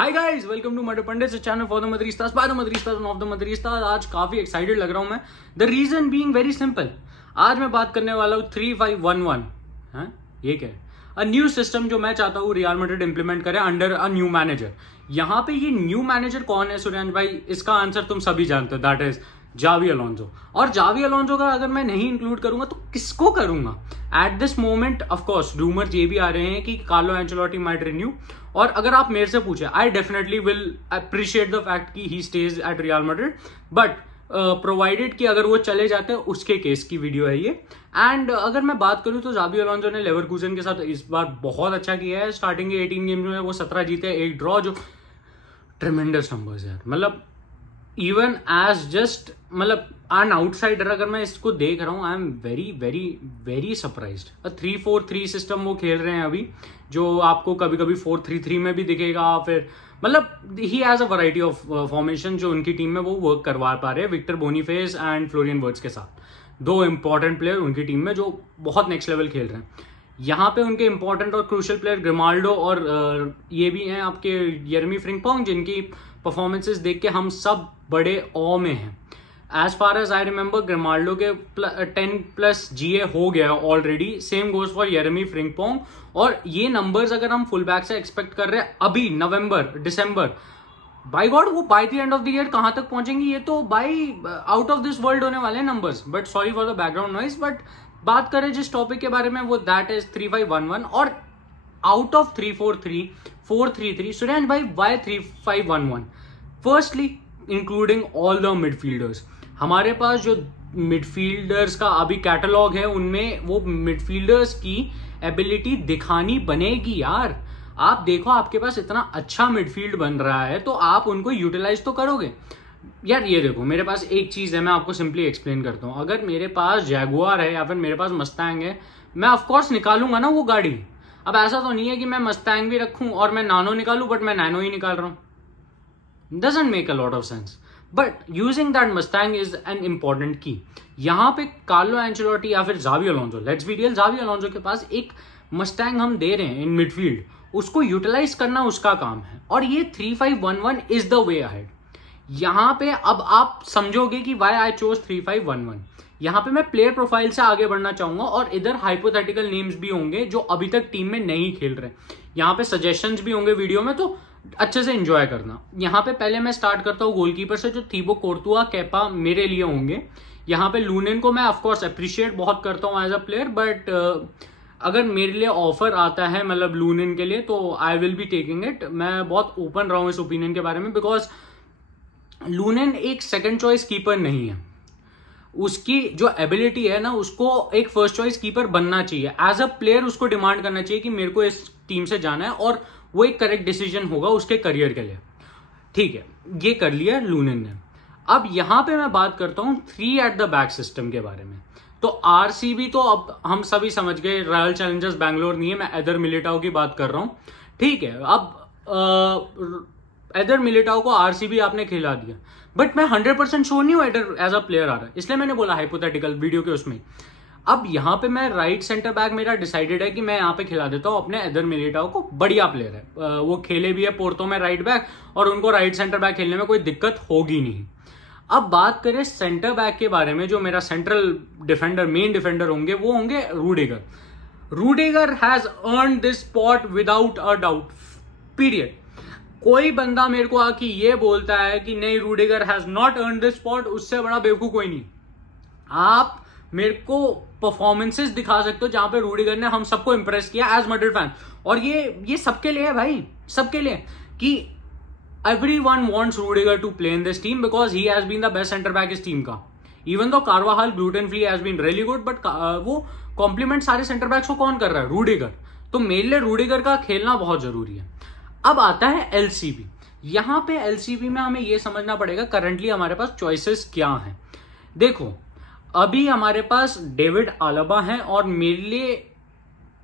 Hi guys, welcome to Matar Pandit channel for the Madridistas by the Madridistas of the Madridistas. आज काफी excited लग रहा हूं मैं। The reason being very simple. आज मैं बात करने वाला हूं 3511। हाँ, ये क्या है? अ न्यू सिस्टम जो मैं चाहता हूं रियल मैड्रिड इंप्लीमेंट करे अंडर अ न्यू मैनेजर। यहाँ पे ये न्यू मैनेजर कौन है सूर्यांश भाई? इसका आंसर तुम सभी जानते हो, दैट इज जावी अलोंसो। और जावी अलोंसो का अगर मैं नहीं इंक्लूड करूंगा तो किसको करूंगा? At this moment of course rumours ये भी आ रहे हैं कि कार्लो एंचेलोटी माइट रिन्यू। और अगर आप मेरे से पूछे, I definitely will appreciate the fact कि he stays at Real Madrid, but provided कि अगर वो चले जाते हैं उसके केस की वीडियो है ये। एंड अगर मैं बात करूं तो जावी अलोंसो ने लेवरकुसेन के साथ इस बार बहुत अच्छा किया है। स्टार्टिंग के 18 गेम्स में वो 17 जीते, 1 ड्रॉ, जो ट्रेमेंडस नंबर्स यार। मतलब इवन एज जस्ट मतलब एन आउटसाइडर अगर मैं इसको देख रहा हूँ, I am very very very surprised. 3-4-3 system वो खेल रहे हैं अभी, जो आपको कभी कभी 4-3-3 में भी दिखेगा। फिर मतलब he has a variety of formation जो उनकी टीम में वो वर्क करवा पा रहे हैं विक्टर बोनीफेस एंड फ्लोरियन वर्ट्स के साथ। 2 इंपॉर्टेंट प्लेयर उनकी टीम में जो बहुत नेक्स्ट लेवल खेल रहे हैं। यहाँ पे उनके इंपॉर्टेंट और क्रूशियल प्लेयर ग्रिमाल्डो और ये भी हैं आपके येरेमी फ्रिंकपोंग, जिनकी परफॉर्मेंसेस देख के हम सब बड़े ऑ में हैं। As far as I remember Grimaldo के 10+ GA हो गया already. Same goes for Jeremie Frimpong. और ये नंबर्स अगर हम फुल बैक से एक्सपेक्ट कर रहे हैं अभी नवंबर दिसंबर, बाय गॉड वो by the end of the year कहां तक पहुंचेंगे ये तो bye out of this world होने वाले numbers. But sorry for the background noise. But बात करें जिस टॉपिक के बारे में, वो दैट इज 3511। और आउट ऑफ 3-4-3, 4-3-3, सूर्यांश भाई why 3511? Firstly including all the midfielders. हमारे पास जो मिडफील्डर्स का अभी कैटलॉग है उनमें वो मिडफील्डर्स की एबिलिटी दिखानी बनेगी यार। आप देखो, आपके पास इतना अच्छा मिडफील्ड बन रहा है तो आप उनको यूटिलाइज तो करोगे यार। ये देखो, मेरे पास एक चीज है, मैं आपको सिंपली एक्सप्लेन करता हूँ। अगर मेरे पास जैगुआर है या फिर मेरे पास मस्टैंग है, मैं ऑफकोर्स निकालूंगा ना वो गाड़ी। अब ऐसा तो नहीं है कि मैं मस्टैंग भी रखूं और मैं नानो निकालूं, बट मैं नैनो ही निकाल रहा हूं। Doesn't make a lot of sense. But using that mustang is an important key. यहाँ पे कार्लो एंचेलोटी या फिर जावी अलोंसो, लेट्स बी रियल, जावी अलोंसो के पास एक मस्टैंग हम दे रहे हैं इन मिडफील्ड, उसको यूटिलाइज करना उसका काम है। और ये 3511 इज द वे अहेड। यहाँ पे अब आप समझोगे कि वाई आई चोज 3511। यहाँ पे मैं प्लेयर प्रोफाइल से आगे बढ़ना चाहूंगा और इधर हाइपोथेटिकल नेम्स भी होंगे जो अभी तक टीम में नहीं खेल रहे। यहाँ पे सजेशंस भी होंगे वीडियो में, तो अच्छे से एंजॉय करना। यहाँ पे पहले मैं स्टार्ट करता हूँ गोलकीपर से, जो थीबो कोर्तुआ केपा मेरे लिए होंगे। यहाँ पे लूनेन को मैं ऑफकोर्स अप्रिशिएट बहुत करता हूँ एज अ प्लेयर, बट अगर मेरे लिए ऑफर आता है मतलब लूनेन के लिए, तो I will be taking it. मैं बहुत ओपन रहा हूँ इस ओपिनियन के बारे में, बिकॉज लूनेन एक सेकंड चॉइस कीपर नहीं है। उसकी जो एबिलिटी है ना, उसको एक फर्स्ट चॉइस कीपर बनना चाहिए। एज अ प्लेयर उसको डिमांड करना चाहिए कि मेरे को इस टीम से जाना है, और वो एक करेक्ट डिसीजन होगा उसके करियर के लिए। ठीक है, ये कर लिया लूनेन ने। अब यहां पे मैं बात करता हूं 3 एट द बैक सिस्टम के बारे में। तो आरसीबी तो अब हम सभी समझ गए, रॉयल चैलेंजर्स बैंगलोर नहीं है, मैं एदर मिलिटाओ की बात कर रहा हूं। ठीक है, अब एदर मिलिटाओ को आरसीबी आपने खिला दिया, बट मैं 100% श्योर नहीं हूं एडर एज अ प्लेयर आ रहा है, इसलिए मैंने बोला हाइपोथेटिकल वीडियो के उसमें। अब यहाँ पे मैं राइट सेंटर बैक मेरा डिसाइडेड है कि मैं यहाँ पे खिला देता हूँ अपने एदर मिलिटाओ को। बढ़िया प्लेयर है, वो खेले भी है पोर्तो में राइट बैक, और उनको राइट सेंटर बैक खेलने में कोई दिक्कत होगी नहीं। अब बात करें सेंटर बैक के बारे में, जो मेरा सेंट्रल डिफेंडर मेन डिफेंडर होंगे वो होंगे Rudiger. Rudiger has earn this spot without a doubt, period. कोई बंदा मेरे को आके ये बोलता है कि नहीं Rudiger has not earn this spot, उससे बड़ा बेवकूफ कोई नहीं। आप मेरे को परफॉर्मेंसेस दिखा सकते हो जहां पे रूडिगर ने हम सबको इंप्रेस किया एज मैड्रिड फैन। और ये सबके लिए है भाई, सबके लिए, कि everyone wants Rudiger to play in this team because he has been the best center back इस टीम का। Even though Carvajal beautifully has been really good, but वो कॉम्प्लीमेंट सारे सेंटर बैक्स को कौन कर रहा है? रूडिगर। तो मेरे लिए रूडिगर का खेलना बहुत जरूरी है। अब आता है एलसीबी। यहाँ पे एलसीबी में हमें ये समझना पड़ेगा करंटली हमारे पास चॉइसेस क्या हैं। देखो, अभी हमारे पास डेविड आलबा है, और मेरे लिए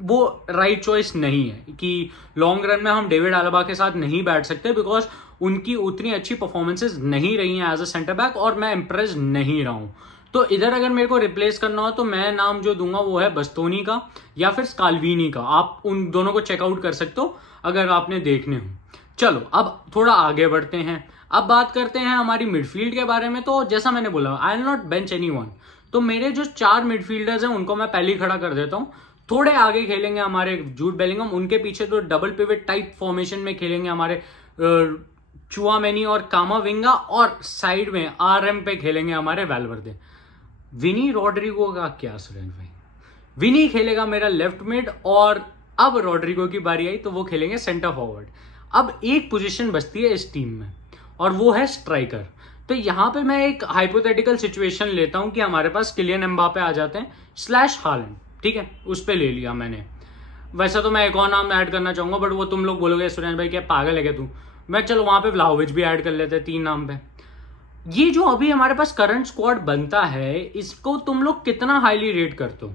वो राइट चॉइस नहीं है कि लॉन्ग रन में हम डेविड आलबा के साथ नहीं बैठ सकते, बिकॉज उनकी उतनी अच्छी परफॉर्मेंसेस नहीं रही हैं एज अ सेंटर बैक, और मैं इंप्रेस नहीं रहा हूं। तो इधर अगर मेरे को रिप्लेस करना हो तो मैं नाम जो दूंगा वो है बस्तोनी का या फिर स्काल्वीनी का। आप उन दोनों को चेकआउट कर सकते हो अगर आपने देखने हो। चलो अब थोड़ा आगे बढ़ते हैं, अब बात करते हैं हमारी मिडफील्ड के बारे में। तो जैसा मैंने बोला, I will not bench anyone, तो मेरे जो 4 मिडफील्डर्स हैं उनको मैं पहले ही खड़ा कर देता हूं। थोड़े आगे खेलेंगे हमारे जूड बेलिंगम, उनके पीछे तो डबल पिवट टाइप फॉर्मेशन में खेलेंगे हमारे चुआमेनी और कामाविंगा, और साइड में आरएम पे खेलेंगे हमारे वैल्वर्दे। विनी रॉड्रिगो का क्या सुरेश भाई, विनी खेलेगा मेरा लेफ्ट मिड, और अब रॉड्रिगो की बारी आई तो वो खेलेंगे सेंटर फॉरवर्ड। अब एक पोजीशन बचती है इस टीम में और वो है स्ट्राइकर। तो यहां पे मैं एक हाइपोथेटिकल सिचुएशन लेता हूं कि हमारे पास किलियन एम्बापे आ जाते हैं स्लैश हालैंड, ठीक है, उस पे ले लिया मैंने। वैसे तो मैं एक और नाम ऐड करना चाहूंगा, बट वो तुम लोग बोलोगे सुरेश भाई क्या पागल है क्या तू, मैं चलो वहां पे व्लाहोविच भी ऐड कर लेते हैं 3 नाम पे। ये जो अभी हमारे पास करंट स्क्वाड बनता है, इसको तुम लोग कितना हाईली रेट करते हो,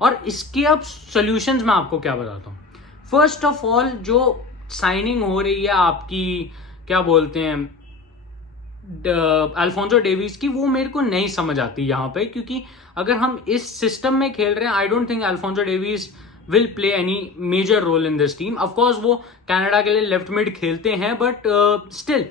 और इसके अब सॉल्यूशंस मैं आपको क्या बताता हूँ। फर्स्ट ऑफ ऑल, जो साइनिंग हो रही है आपकी, क्या बोलते हैं, अल्फोंसो डेविस की, वो मेरे को नहीं समझ आती यहाँ पे, क्योंकि अगर हम इस सिस्टम में खेल रहे हैं, I don't think Alphonso Davies will play any major role in this team. Of course वो कनाडा के लिए लेफ्ट मिड खेलते हैं, बट स्टिल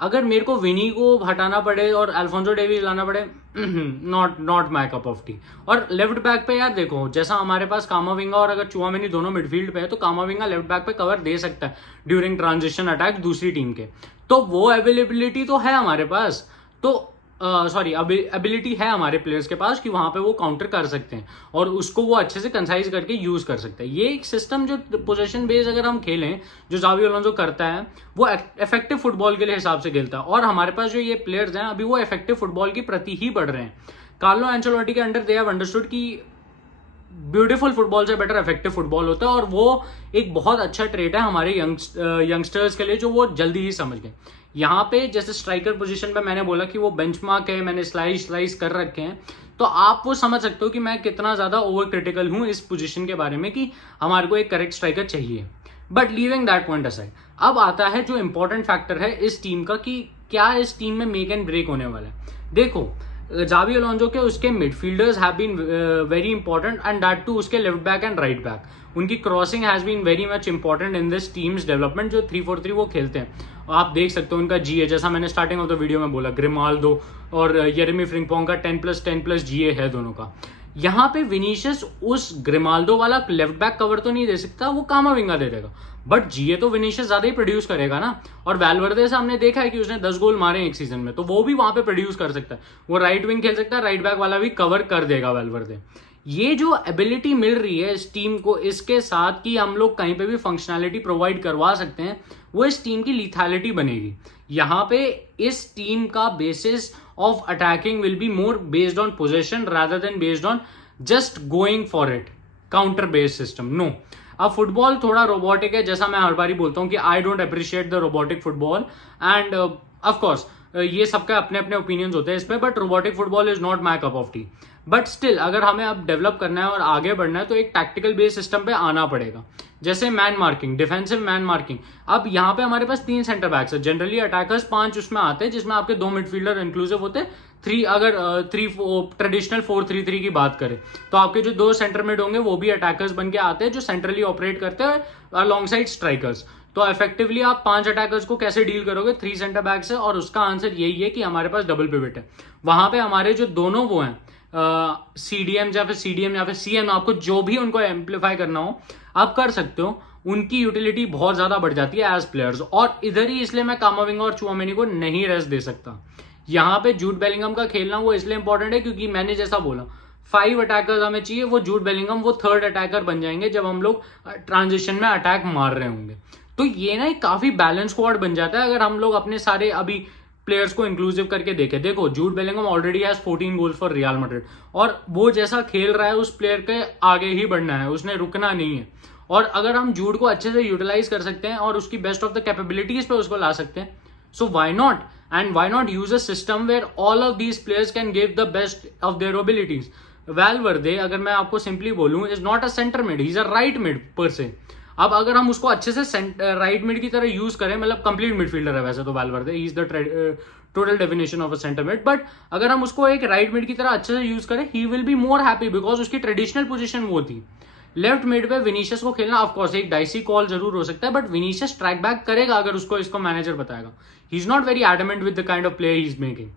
अगर मेरे को विनी को हटाना पड़े और अल्फोंसो डेविस लाना पड़े, not my cup of T. और लेफ्ट बैक पे यार देखो, जैसा हमारे पास कामाविंगा और अगर चुआमेनी दोनों मिडफील्ड पे है, तो कामाविंगा लेफ्ट बैक पे कवर दे सकता है ड्यूरिंग ट्रांजिशन अटैक दूसरी टीम के, तो वो अवेलेबिलिटी तो है हमारे पास, तो एबिलिटी है हमारे प्लेयर्स के पास कि वहां पे वो काउंटर कर सकते हैं और उसको वो अच्छे से कंसाइज करके यूज कर सकते हैं। ये एक सिस्टम जो पोजीशन बेस अगर हम खेलें, जो जावी अलोंसो करता है, वो इफेक्टिव फुटबॉल के लिए हिसाब से खेलता है, और हमारे पास जो ये प्लेयर्स हैं अभी वो इफेक्टिव फुटबॉल की प्रति ही बढ़ रहे हैं। कार्लो एंचेलोटी के अंडर दे हैव अंडरस्टूड कि ब्यूटीफुल फुटबॉल से बेटर इफेक्टिव फुटबॉल होता है, और वो एक बहुत अच्छा ट्रेट है हमारे यंगस्टर्स के लिए, जो वो जल्दी ही समझ गए। यहाँ पे जैसे स्ट्राइकर पोजीशन पे मैंने बोला कि वो बेंचमार्क है, मैंने स्लाइस कर रखे हैं, तो आप वो समझ सकते हो कि मैं कितना ज्यादा ओवर क्रिटिकल हूं इस पोजीशन के बारे में कि हमारे को एक करेक्ट स्ट्राइकर चाहिए। But leaving that point aside, अब आता है जो इंपॉर्टेंट फैक्टर है इस टीम का कि क्या इस टीम में मेक एंड ब्रेक होने वाला है। देखो, जावी अलोंसो के उसके midfielders have been very important, and that too उसके left back and right back, उनकी crossing has been very much important in this team's development. जो 3-4-3 वो खेलते हैं, आप देख सकते हो उनका जीए, जैसा मैंने स्टार्टिंग ऑफ द वीडियो में बोला, ग्रिमाल्डो और येरेमी फ्रिंपोंग का 10+10+ जीए है दोनों का। यहाँ पे विनीशियस उस ग्रिमाल्डो वाला लेफ्ट बैक कवर तो नहीं दे सकता, वो कामाविंगा दे देगा, बट जीए तो विनीशियस ज्यादा ही प्रोड्यूस करेगा ना। और वैल्वर्दे से हमने देखा है कि उसने 10 गोल मारे एक सीजन में, तो वो भी वहां पे प्रोड्यूस कर सकता है, वो राइट विंग खेल सकता है, राइट बैक वाला भी कवर कर देगा वैल्वर्दे। ये जो एबिलिटी मिल रही है इस टीम को, इसके साथ कि हम लोग कहीं पे भी फंक्शनैलिटी प्रोवाइड करवा सकते हैं, वो इस टीम की लिथैलिटी बनेगी। यहाँ पे इस टीम का basis of attacking will be more based on position rather than based on just going for it, counter based system, no. अब फुटबॉल थोड़ा रोबोटिक है, जैसा मैं हर बार बोलता हूं कि I don't appreciate the robotic football, and of course ये सबका अपने अपने ओपिनियंस होते हैं इस पे, but robotic football is not my cup of tea. But still अगर हमें अब डेवलप करना है और आगे बढ़ना है, तो एक टैक्टिकल बेस्ड सिस्टम पे आना पड़ेगा, जैसे man marking, defensive man marking. अब यहाँ पे हमारे पास 3 सेंटर बैक्स है, जनरली अटैकर्स 5 उसमें आते हैं, जिसमें आपके 2 मिडफील्डर इंक्लूसिव होते हैं। 3 अगर 3 ट्रेडिशनल 4-3-3 की बात करें, तो आपके जो 2 सेंटर मिड होंगे वो भी अटैकर्स बन के आते हैं, जो सेंट्रली ऑपरेट करते हैं अलॉन्ग साइड स्ट्राइकर्स। तो इफेक्टिवली आप 5 अटैकर्स को कैसे डील करोगे 3 सेंटर बैक से, और उसका आंसर यही है कि हमारे पास डबल पिवट है। वहां पे हमारे जो दोनों वो हैं सीडीएम या फिर सीडीएम या फिर सीएम, आपको जो भी उनको एम्पलीफाई करना हो आप कर सकते हो, उनकी यूटिलिटी बहुत ज्यादा बढ़ जाती है एज प्लेयर्स। और इधर ही इसलिए मैं कामाविंगा और चुआमेनी को नहीं रेस्ट दे सकता। यहाँ पे जूड बेलिंगम का खेलना वो इसलिए इंपॉर्टेंट है क्योंकि मैंने जैसा बोला 5 अटैकर्स हमें चाहिए, वो जूड बेलिंगम वो 3rd अटैकर बन जाएंगे जब हम लोग ट्रांजिशन में अटैक मार रहे होंगे। तो ये ना एक काफी बैलेंस स्क्वाड बन जाता है अगर हम लोग अपने सारे अभी प्लेयर्स को इंक्लूसिव करके देखें। देखो, Jude Bellingham already has 14 goals for real Madrid, और वो जैसा खेल रहा है उस प्लेयर के आगे ही बढ़ना है, उसने रुकना नहीं है। और अगर हम जूड को अच्छे से यूटिलाइज कर सकते हैं और उसकी बेस्ट ऑफ द कैपेबिलिटीज पे उसको ला सकते हैं, so why not, and why not use a system where all of these players can give the best of their abilities. Valverde, अगर मैं आपको सिंपली बोलूं, is not a centre mid, he is a right mid per se. अब अगर हम उसको अच्छे से राइट मिड की तरह यूज करें, मतलब कंप्लीट मिडफील्डर है वैसे तो Valverde, he is the total definition of a centre mid, but अगर हम उसको एक राइट मिड की तरह अच्छे से यूज करें, he will be more happy because उसकी ट्रेडिशनल पोजीशन वो थी। लेफ्ट मिड पे विनीशियस को खेलना ऑफकोर्स एक डाइसी कॉल जरूर हो सकता है, बट विनीशियस ट्रैक बैक करेगा अगर उसको इसको मैनेजर बताएगा. He is not very adamant with the kind of player he is making.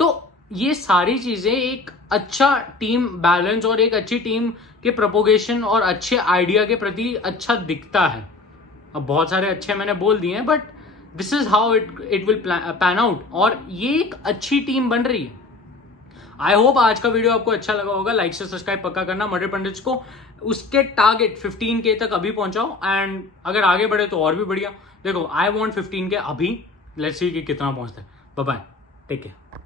तो ये सारी चीजें एक अच्छा टीम बैलेंस और एक अच्छी टीम के प्रोपोगेशन और अच्छे आइडिया के प्रति अच्छा दिखता है. अब बहुत सारे अच्छे मैंने बोल दिए हैं, but this is how it will pan out, और ये एक अच्छी टीम बन रही है. आई होप आज का वीडियो आपको अच्छा लगा होगा. लाइक से सब्सक्राइब पक्का करना. मर्डर पंडित्स को उसके टारगेट 15K तक अभी पहुंचाओ, एंड अगर आगे बढ़े तो और भी बढ़िया. देखो आई वांट 15K अभी. लेट्स सी कि कितना पहुंचता है. Bye bye, take care.